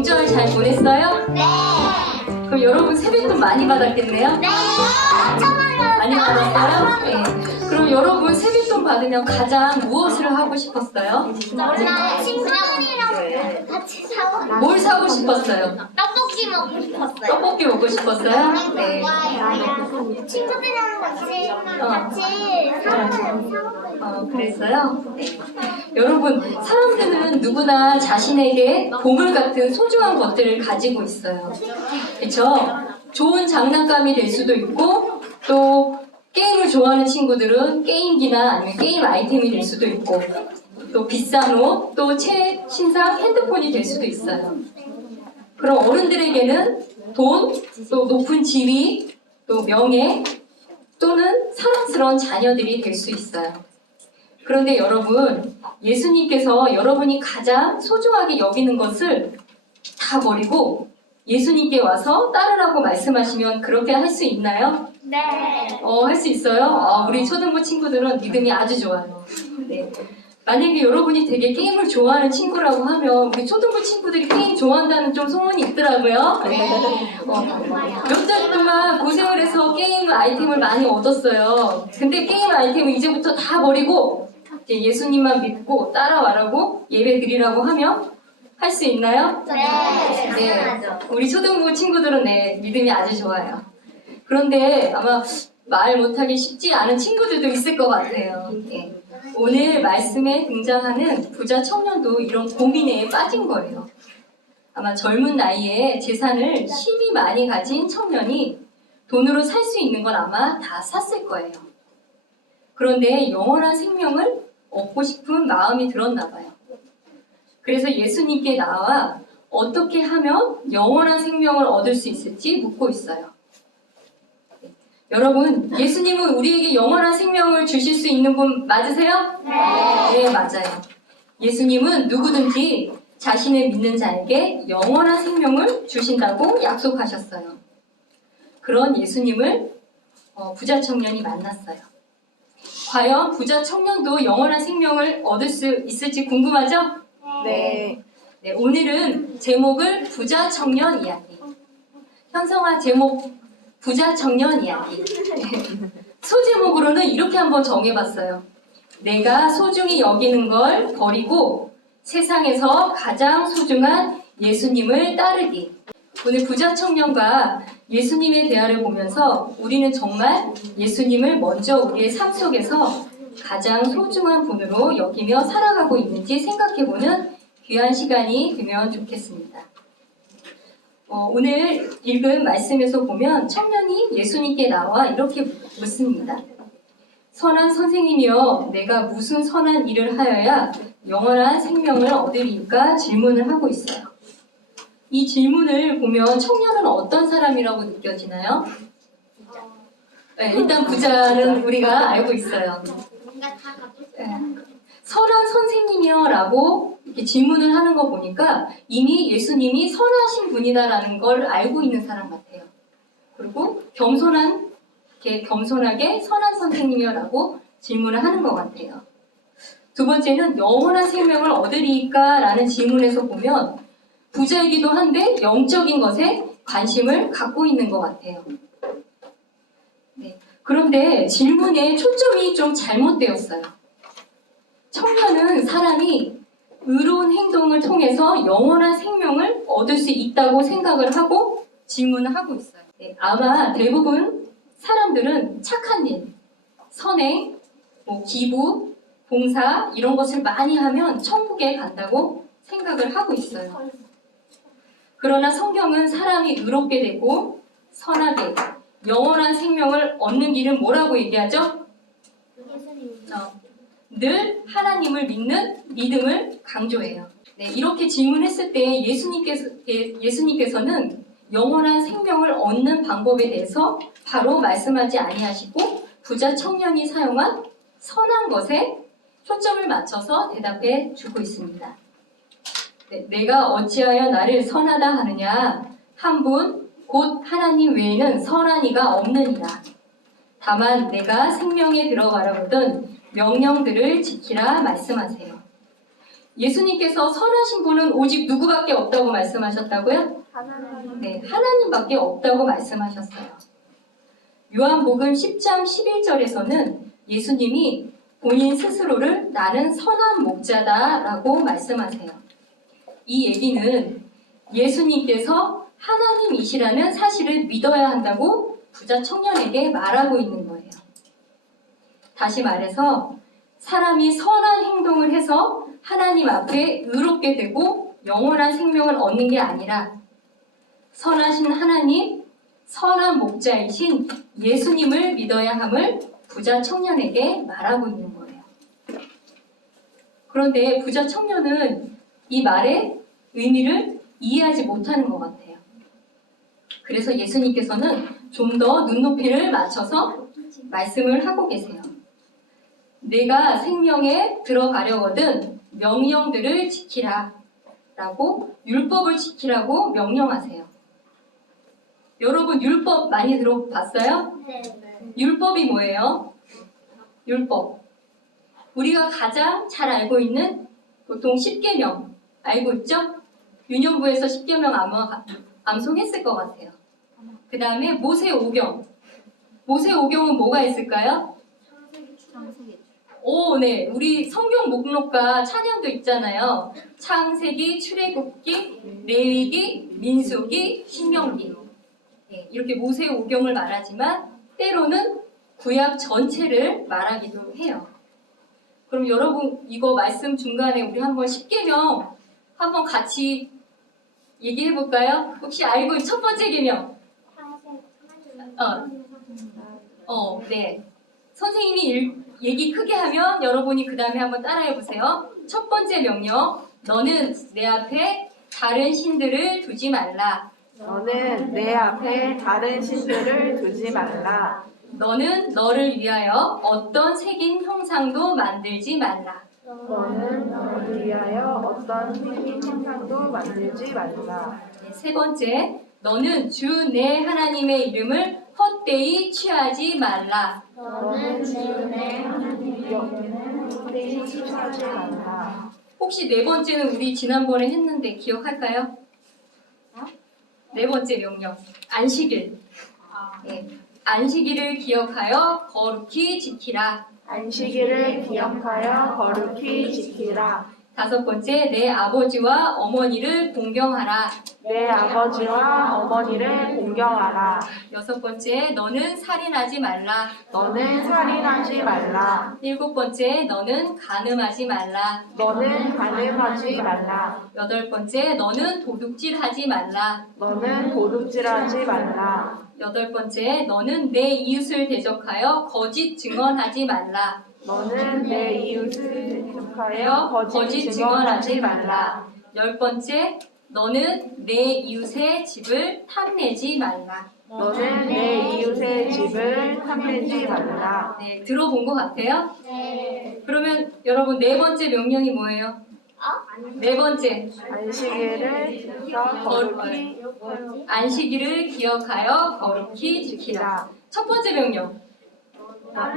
명절 잘 보냈어요? 네. 그럼 여러분 세뱃돈 많이 받았겠네요? 네. 엄청 많이 받았어요? 네. 그럼 여러분 세뱃돈 받으면 가장 무엇을 하고 싶었어요? 저는 친구들이랑 같이 사고 뭘 사고 싶었어요? 떡볶이 먹고 싶었어요. 떡볶이 먹고 싶었어요? 네. 친구들이랑 같이 사고 그랬어요? 네. 여러분, 사람들은 누구나 자신에게 보물 같은 소중한 것들을 가지고 있어요. 그렇죠? 좋은 장난감이 될 수도 있고, 또 게임을 좋아하는 친구들은 게임기나 아니면 게임 아이템이 될 수도 있고, 또 비싼 옷, 또 최신상 핸드폰이 될 수도 있어요. 그럼 어른들에게는 돈, 또 높은 지위, 또 명예, 또는 사랑스러운 자녀들이 될 수 있어요. 그런데 여러분, 예수님께서 여러분이 가장 소중하게 여기는 것을 다 버리고 예수님께 와서 따르라고 말씀하시면 그렇게 할 수 있나요? 네. 할 수 있어요? 우리 초등부 친구들은 믿음이 아주 좋아요. 네. 만약에 여러분이 되게 게임을 좋아하는 친구라고 하면 우리 초등부 친구들이 게임 좋아한다는 좀 소문이 있더라고요. 몇 달 동안 고생을 해서 게임 아이템을 많이 얻었어요. 근데 게임 아이템을 이제부터 다 버리고 이제 예수님만 믿고 따라와라고 예배 드리라고 하면 할 수 있나요? 네. 우리 초등부 친구들은 네, 믿음이 아주 좋아요. 그런데 아마 말 못하기 쉽지 않은 친구들도 있을 것 같아요. 네. 오늘 말씀에 등장하는 부자 청년도 이런 고민에 빠진 거예요. 아마 젊은 나이에 재산을 심히 많이 가진 청년이 돈으로 살 수 있는 건 아마 다 샀을 거예요. 그런데 영원한 생명을 얻고 싶은 마음이 들었나 봐요. 그래서 예수님께 나와 어떻게 하면 영원한 생명을 얻을 수 있을지 묻고 있어요. 여러분, 예수님은 우리에게 영원한 생명을 주실 수 있는 분 맞으세요? 네, 맞아요. 예수님은 누구든지 자신을 믿는 자에게 영원한 생명을 주신다고 약속하셨어요. 그런 예수님을 부자 청년이 만났어요. 과연 부자 청년도 영원한 생명을 얻을 수 있을지 궁금하죠? 네. 네, 오늘은 제목을 부자 청년 이야기. 현성아, 제목 부자 청년 이야기. 소제목으로는 이렇게 한번 정해봤어요. 내가 소중히 여기는 걸 버리고 세상에서 가장 소중한 예수님을 따르기. 오늘 부자 청년과 예수님의 대화를 보면서 우리는 정말 예수님을 먼저 우리의 삶 속에서 가장 소중한 분으로 여기며 살아가고 있는지 생각해보는 귀한 시간이 되면 좋겠습니다. 오늘 읽은 말씀에서 보면 청년이 예수님께 나와 이렇게 묻습니다. 선한 선생님이여, 내가 무슨 선한 일을 하여야 영원한 생명을 얻으리까 질문을 하고 있어요. 이 질문을 보면 청년은 어떤 사람이라고 느껴지나요? 네, 일단 부자는 우리가 알고 있어요. 네. 선한 선생님이여 라고 이렇게 질문을 하는 거 보니까 이미 예수님이 선하신 분이다라는 걸 알고 있는 사람 같아요. 그리고 겸손하게 선한 선생님이여 라고 질문을 하는 것 같아요. 두 번째는 영원한 생명을 얻으리까 라는 질문에서 보면 부자이기도 한데 영적인 것에 관심을 갖고 있는 것 같아요. 네. 그런데 질문의 초점이 좀 잘못되었어요. 청년은 사람이 의로운 행동을 통해서 영원한 생명을 얻을 수 있다고 생각을 하고 질문을 하고 있어요. 네, 아마 대부분 사람들은 착한 일, 선행, 기부, 봉사 이런 것을 많이 하면 천국에 간다고 생각을 하고 있어요. 그러나 성경은 사람이 의롭게 되고 선하게 영원한 생명을 얻는 길은 뭐라고 얘기하죠? 늘 하나님을 믿는 믿음을 강조해요. 네, 이렇게 질문했을 때 예수님께서는 영원한 생명을 얻는 방법에 대해서 바로 말씀하지 아니하시고 부자 청년이 사용한 선한 것에 초점을 맞춰서 대답해 주고 있습니다. 네, 내가 어찌하여 나를 선하다 하느냐? 한 분 곧 하나님 외에는 선한 이가 없느니라. 다만 내가 생명에 들어가려거든 명령들을 지키라 말씀하세요. 예수님께서 선하신 분은 오직 누구밖에 없다고 말씀하셨다고요? 네, 하나님밖에 없다고 말씀하셨어요. 요한복음 10장 11절에서는 예수님이 본인 스스로를 나는 선한 목자다라고 말씀하세요. 이 얘기는 예수님께서 하나님이시라는 사실을 믿어야 한다고 부자 청년에게 말하고 있는 거예요. 다시 말해서 사람이 선한 행동을 해서 하나님 앞에 의롭게 되고 영원한 생명을 얻는 게 아니라 선하신 하나님, 선한 목자이신 예수님을 믿어야 함을 부자 청년에게 말하고 있는 거예요. 그런데 부자 청년은 이 말의 의미를 이해하지 못하는 것 같아요. 그래서 예수님께서는 좀 더 눈높이를 맞춰서 말씀을 하고 계세요. 내가 생명에 들어가려거든 명령들을 지키라 라고 율법을 지키라고 명령하세요. 여러분 율법 많이 들어봤어요? 네. 율법이 뭐예요? 율법. 우리가 가장 잘 알고 있는 보통 10계명 알고 있죠? 유년부에서 10계명 아마 암송했을 것 같아요. 그 다음에 모세오경. 모세오경은 뭐가 있을까요? 오, 네. 우리 성경 목록과 찬양도 있잖아요. 창세기, 출애굽기, 레위기, 민수기, 신명기. 네, 이렇게 모세오경을 말하지만 때로는 구약 전체를 말하기도 해요. 그럼 여러분 이거 말씀 중간에 우리 한번 10계명 한번 같이 얘기해 볼까요? 혹시 알고 첫 번째 계명? 네. 선생님이 얘기 크게 하면 여러분이 그 다음에 한번 따라해 보세요. 첫 번째 명령, 너는 내 앞에 다른 신들을 두지 말라. 너는 내 앞에 다른 신들을 두지 말라. 너는 너를 위하여 어떤 색인 형상도 만들지 말라. 너는 너를 위하여 어떤 생긴 형상도 만들지 말라. 네, 세 번째, 너는 주 내 하나님의 이름을 헛되이 취하지 말라. 너는 내 하나님의 이름을 헛되이 취하지 말라. 혹시 네 번째는 우리 지난번에 했는데 기억할까요? 네 번째 명령, 안식일. 네, 안식일을 기억하여 거룩히 지키라. 안식일을 기억하여 거룩히 지키라. 다섯 번째, 내 아버지와 어머니를 공경하라. 내 아버지와 어머니를 공경하라. 여섯 번째, 너는 살인하지 말라. 너는 살인하지 말라. 일곱 번째, 너는 간음하지 말라. 너는 간음하지 말라. 여덟 번째, 너는 도둑질하지 말라. 너는 도둑질하지 말라. 여덟 번째, 너는 내 이웃을 대적하여 거짓 증언하지 말라. 너는 내 이웃을 대적하여 거짓 증언하지 말라. 열 번째, 너는 내 이웃의 집을 탐내지 말라. 너는 내 이웃의 집을 탐내지 말라. 네, 들어본 것 같아요? 네. 그러면 여러분 네 번째 명령이 뭐예요? 네 번째, 안식일을 지켜 거룩히 안식일을 기억하여 거룩히 지키라. 첫 번째 명령. 너는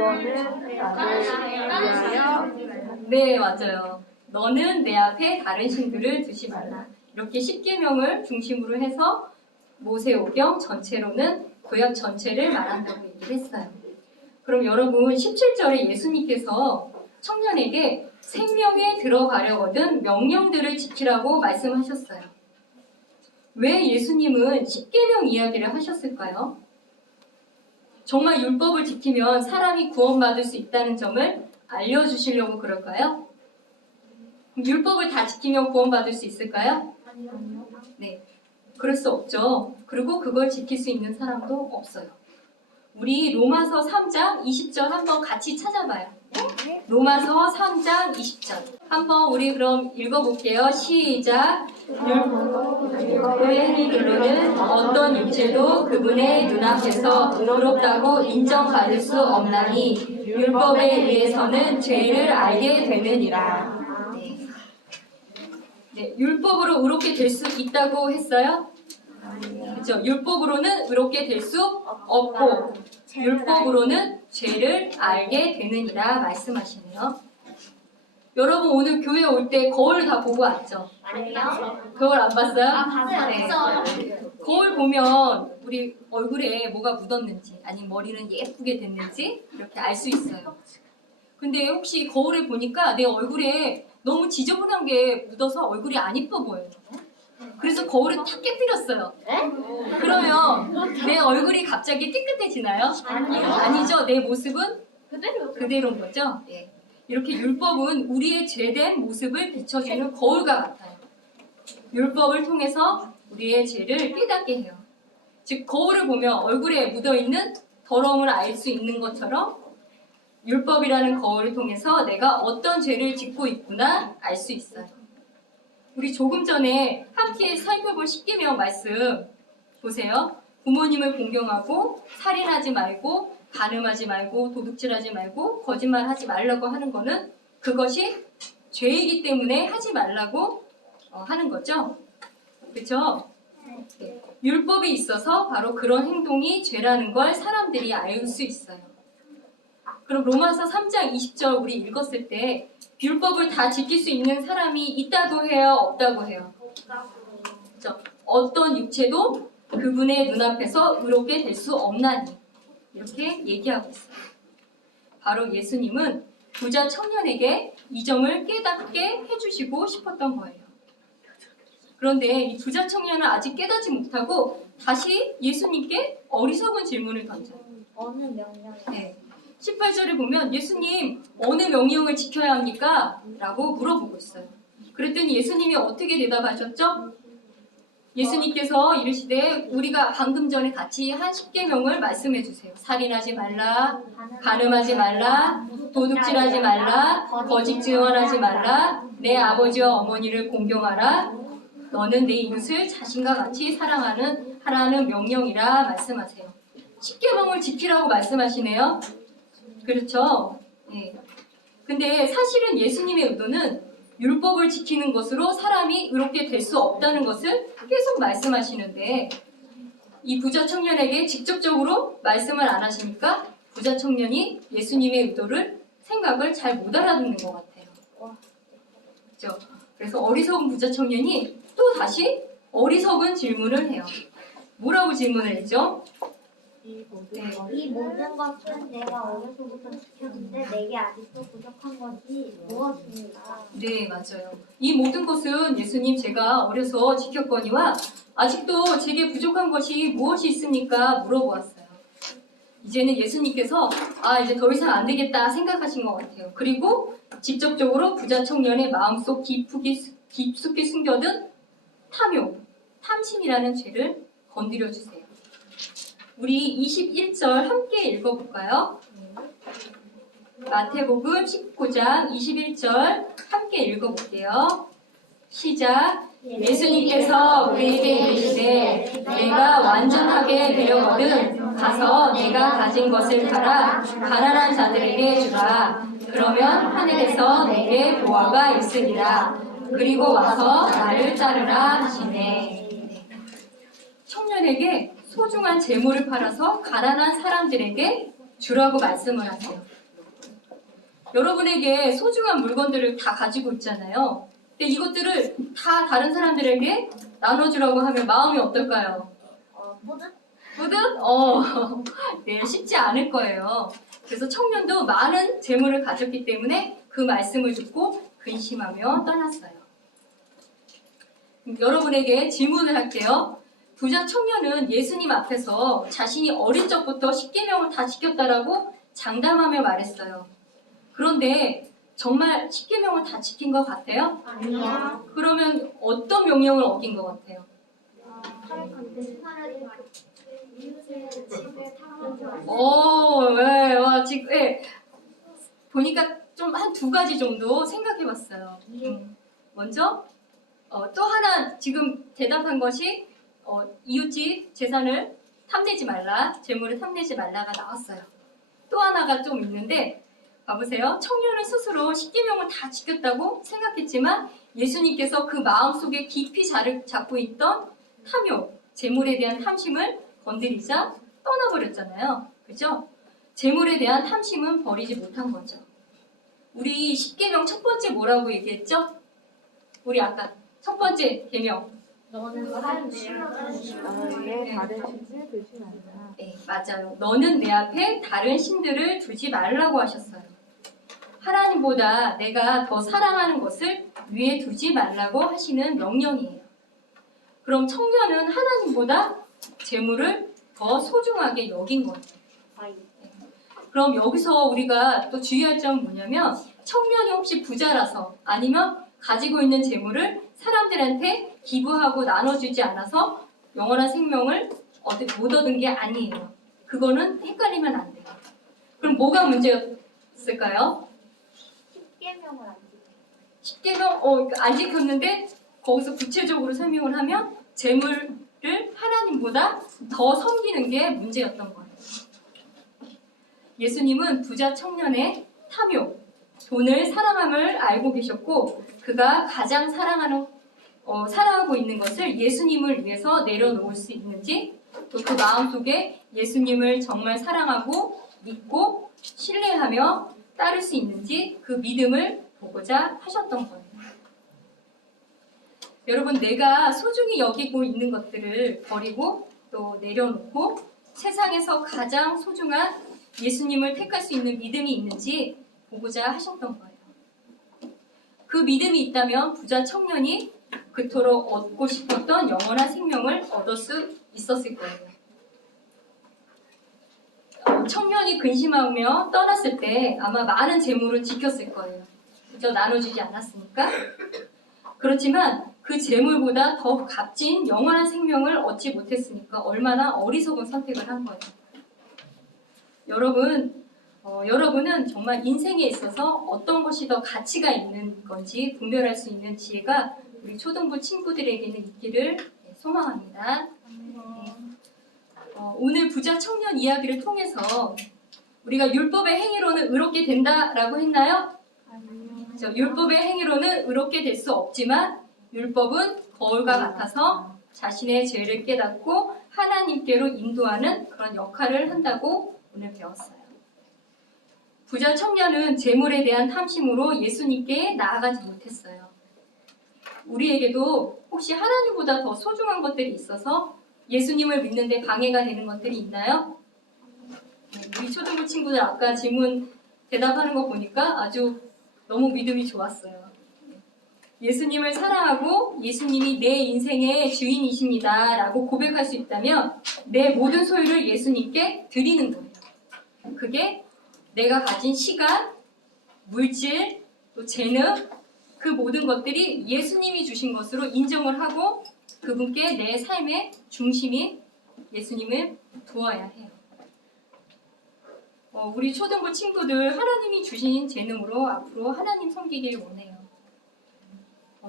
나를 위하여 네, 맞아요. 너는 내 앞에 다른 신들을 두지 말라. 이렇게 10계명을 중심으로 해서 모세오경 전체로는 구약 전체를 말한다고 얘기를 했어요. 그럼 여러분 17절에 예수님께서 청년에게 생명에 들어가려거든 명령들을 지키라고 말씀하셨어요. 왜 예수님은 10계명 이야기를 하셨을까요? 정말 율법을 지키면 사람이 구원받을 수 있다는 점을 알려주시려고 그럴까요? 율법을 다 지키면 구원받을 수 있을까요? 네, 그럴 수 없죠. 그리고 그걸 지킬 수 있는 사람도 없어요. 우리 로마서 3장 20절 한번 같이 찾아봐요. 로마서 3장 20절 한번 우리 그럼 읽어볼게요. 시작. 율법의 행위들로는 어떤 육체도 그분의 눈앞에서 의롭다고 인정받을 수 없나니 율법에 의해서는 죄를 알게 되느니라. 네, 율법으로 의롭게 될 수 있다고 했어요? 그렇죠. 율법으로는 의롭게 될 수 없고 율법으로는 죄를 알게 되느니라 말씀하시네요. 여러분 오늘 교회 올 때 거울 다 보고 왔죠? 아니요. 거울 안 봤어요? 봤어요. 네. 봤어요. 거울 보면 우리 얼굴에 뭐가 묻었는지 아니면 머리는 예쁘게 됐는지 이렇게 알 수 있어요. 근데 혹시 거울에 보니까 내 얼굴에 너무 지저분한 게 묻어서 얼굴이 안 이뻐 보여요. 그래서 거울을 탁 깨뜨렸어요. 그러면 내 얼굴이 갑자기 깨끗해지나요? 아니요. 아니죠. 내 모습은 그대로. 그대로인 거죠. 예. 이렇게 율법은 우리의 죄된 모습을 비춰주는 거울과 같아요. 율법을 통해서 우리의 죄를 깨닫게 해요. 즉 거울을 보면 얼굴에 묻어있는 더러움을 알 수 있는 것처럼 율법이라는 거울을 통해서 내가 어떤 죄를 짓고 있구나 알 수 있어요. 우리 조금 전에 함께 살펴볼 십계명 말씀 보세요. 부모님을 공경하고 살인하지 말고 간음하지 말고 도둑질하지 말고 거짓말하지 말라고 하는 거는 그것이 죄이기 때문에 하지 말라고 하는 거죠. 그렇죠? 네. 율법이 있어서 바로 그런 행동이 죄라는 걸 사람들이 알 수 있어요. 그럼 로마서 3장 20절 우리 읽었을 때 율법을 다 지킬 수 있는 사람이 있다고 해요? 없다고 해요? 그렇죠? 어떤 육체도 그분의 눈앞에서 의롭게 될 수 없나니 이렇게 얘기하고 있어요. 바로 예수님은 부자 청년에게 이 점을 깨닫게 해주시고 싶었던 거예요. 그런데 이 부자 청년은 아직 깨닫지 못하고 다시 예수님께 어리석은 질문을 던져요. 어느 명령? 네. 18절에 보면 예수님 어느 명령을 지켜야 합니까? 라고 물어보고 있어요. 그랬더니 예수님이 어떻게 대답하셨죠? 예수님께서 이르시되 우리가 방금 전에 같이 한 십계명을 말씀해 주세요. 살인하지 말라, 간음하지 말라, 도둑질하지 말라, 거짓 증언하지 말라, 내 아버지와 어머니를 공경하라, 너는 내 이웃을 자신과 같이 하라는 명령이라 말씀하세요. 십계명을 지키라고 말씀하시네요. 그렇죠? 네. 근데 사실은 예수님의 의도는 율법을 지키는 것으로 사람이 의롭게 될 수 없다는 것을 계속 말씀하시는데 이 부자 청년에게 직접적으로 말씀을 안 하시니까 부자 청년이 예수님의 의도를 생각을 잘 못 알아듣는 것 같아요. 그렇죠? 그래서 어리석은 부자 청년이 또 다시 어리석은 질문을 해요. 뭐라고 질문을 했죠? 이 모든 것은 내가 어려서부터 지켰는데 내게 아직도 부족한 것이 무엇입니까? 네, 맞아요. 이 모든 것은 예수님 제가 어려서 지켰거니와 아직도 제게 부족한 것이 무엇이 있습니까? 물어보았어요. 이제는 예수님께서 이제 더 이상 안 되겠다 생각하신 것 같아요. 그리고 직접적으로 부자 청년의 마음속 깊숙이 숨겨둔 탐욕, 탐심이라는 죄를 건드려 주세요. 우리 21절 함께 읽어볼까요? 마태복음 19장 21절 함께 읽어볼게요. 시작. 예수님께서 우리에게 이르시되 내가 완전하게 되려거든 가서 내가 가진 것을 팔아 가난한 자들에게 주라. 그러면 하늘에서 내게 보화가 있으리라. 그리고 와서 나를 따르라 하시네. 청년에게 소중한 재물을 팔아서 가난한 사람들에게 주라고 말씀을 하세요. 여러분에게 소중한 물건들을 다 가지고 있잖아요. 근데 이것들을 다 다른 사람들에게 나눠주라고 하면 마음이 어떨까요? 뿌듯? 뿌듯? 네, 쉽지 않을 거예요. 그래서 청년도 많은 재물을 가졌기 때문에 그 말씀을 듣고 근심하며 떠났어요. 여러분에게 질문을 할게요. 부자 청년은 예수님 앞에서 자신이 어린 적부터 십계명을 다 지켰다라고 장담하며 말했어요. 그런데 정말 십계명을 다 지킨 것 같아요? 아니요. 그러면 어떤 명령을 어긴 것 같아요? 보니까 좀 한 두 가지 정도 생각해 봤어요. 먼저, 또 하나 지금 대답한 것이 이웃집 재산을 탐내지 말라, 재물을 탐내지 말라가 나왔어요. 또 하나가 좀 있는데, 봐보세요. 청년은 스스로 십계명을 다 지켰다고 생각했지만 예수님께서 그 마음속에 깊이 자를 잡고 있던 탐욕, 재물에 대한 탐심을 건드리자 떠나버렸잖아요. 그죠? 재물에 대한 탐심은 버리지 못한 거죠. 우리 10계명 첫 번째 뭐라고 얘기했죠? 우리 아까 첫 번째 계명. 너는 다른 신을 너희의 다른 신을 두지 말라. 네, 맞아요. 너는 내 앞에 다른 신들을 두지 말라고 하셨어요. 하나님보다 내가 더 사랑하는 것을 위에 두지 말라고 하시는 명령이에요. 그럼 청년은 하나님보다 재물을 더 소중하게 여긴 거예요. 그럼 여기서 우리가 또 주의할 점은 뭐냐면 청년이 혹시 부자라서 아니면 가지고 있는 재물을 사람들한테 기부하고 나눠주지 않아서 영원한 생명을 못 얻은 게 아니에요. 그거는 헷갈리면 안 돼요. 그럼 뭐가 문제였을까요? 10계명을 안 지켜. 10계명 안 지켰는데 거기서 구체적으로 설명을 하면 재물을 하나님보다 더 섬기는 게 문제였던 거예요. 예수님은 부자 청년의 탐욕, 돈을 사랑함을 알고 계셨고 그가 가장 사랑하고 있는 것을 예수님을 위해서 내려놓을 수 있는지 또 그 마음속에 예수님을 정말 사랑하고 믿고 신뢰하며 따를 수 있는지 그 믿음을 보고자 하셨던 거예요. 여러분, 내가 소중히 여기고 있는 것들을 버리고 또 내려놓고 세상에서 가장 소중한 예수님을 택할 수 있는 믿음이 있는지 보고자 하셨던 거예요. 그 믿음이 있다면 부자 청년이 그토록 얻고 싶었던 영원한 생명을 얻을 수 있었을 거예요. 청년이 근심하며 떠났을 때 아마 많은 재물을 지켰을 거예요. 그저 나눠주지 않았으니까. 그렇지만 그 재물보다 더 값진 영원한 생명을 얻지 못했으니까 얼마나 어리석은 선택을 한 거예요. 여러분은 정말 인생에 있어서 어떤 것이 더 가치가 있는 건지 분별할 수 있는 지혜가 우리 초등부 친구들에게는 있기를 소망합니다. 오늘 부자 청년 이야기를 통해서 우리가 율법의 행위로는 의롭게 된다라고 했나요? 율법의 행위로는 의롭게 될 수 없지만 율법은 거울과 같아서 자신의 죄를 깨닫고 하나님께로 인도하는 그런 역할을 한다고 오늘 배웠어요. 부자 청년은 재물에 대한 탐심으로 예수님께 나아가지 못했어요. 우리에게도 혹시 하나님보다 더 소중한 것들이 있어서 예수님을 믿는데 방해가 되는 것들이 있나요? 우리 초등부 친구들 아까 질문 대답하는 거 보니까 아주 너무 믿음이 좋았어요. 예수님을 사랑하고 예수님이 내 인생의 주인이십니다 라고 고백할 수 있다면 내 모든 소유를 예수님께 드리는 거예요. 그게 내가 가진 시간, 물질, 또 재능 그 모든 것들이 예수님이 주신 것으로 인정을 하고 그분께 내 삶의 중심인 예수님을 두어야 해요. 우리 초등부 친구들 하나님이 주신 재능으로 앞으로 하나님 섬기길 원해요.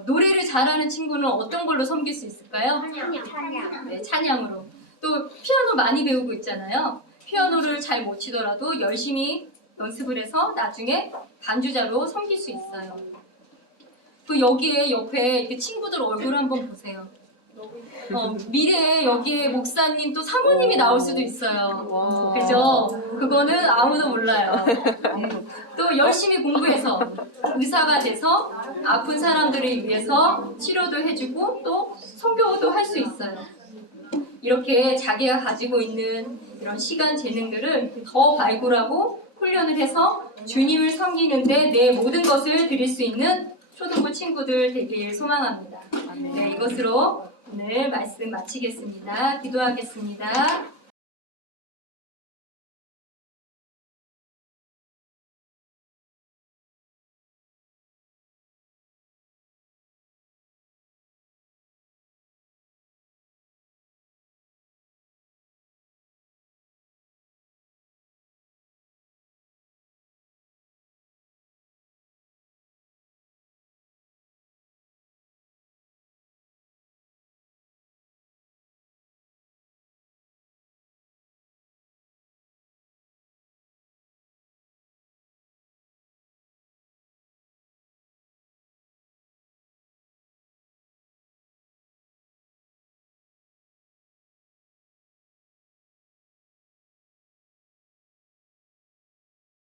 노래를 잘하는 친구는 어떤 걸로 섬길 수 있을까요? 찬양. 네, 찬양으로. 또 피아노 많이 배우고 있잖아요. 피아노를 잘 못 치더라도 열심히 연습을 해서 나중에 반주자로 섬길 수 있어요. 또 여기에 옆에 이렇게 친구들 얼굴 한번 보세요. 미래에 여기에 목사님 또 사모님이 나올 수도 있어요. 그죠? 그거는 아무도 몰라요. 네. 또 열심히 공부해서 의사가 돼서 아픈 사람들을 위해서 치료도 해주고 또 선교도 할 수 있어요. 이렇게 자기가 가지고 있는 이런 시간 재능들을 더 발굴하고 훈련을 해서 주님을 섬기는데 내 모든 것을 드릴 수 있는 초등부 친구들 되길 소망합니다. 네, 이것으로 오늘 말씀 마치겠습니다. 기도하겠습니다.